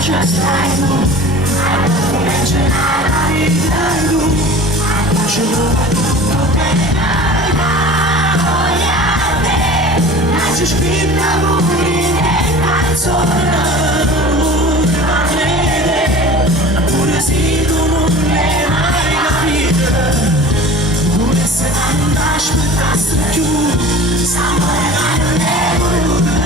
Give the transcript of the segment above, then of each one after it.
Just like you, I don't mention I either you. I want you to I just keep the moving and I'm so alone. Pure se tu non mi hai capito, pure se non aspettasse più, stamattina non è voluto.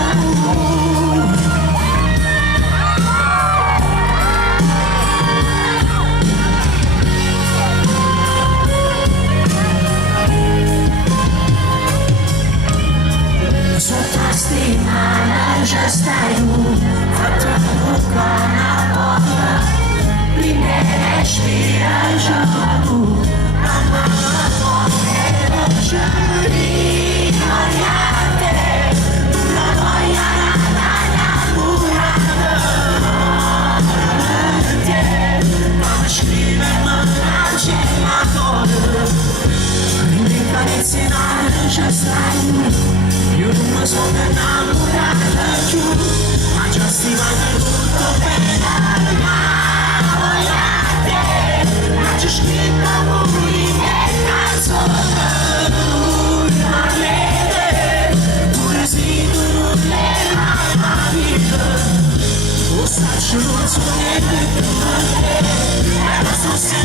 Just stai tu, fatto con una porta, prima respira già tu, la mano forte lo giuri, oriente, una voglia la murata, come scrive ma c'è la cosa, l'incarnazione just stai tu. Io non mi sono innamorata più, ma già si va tutto bene, ma vogliate, ma c'è scritto lui che canzone, ma vede, pure se tu non le hai vita, o sacci non so niente più da te, e non so se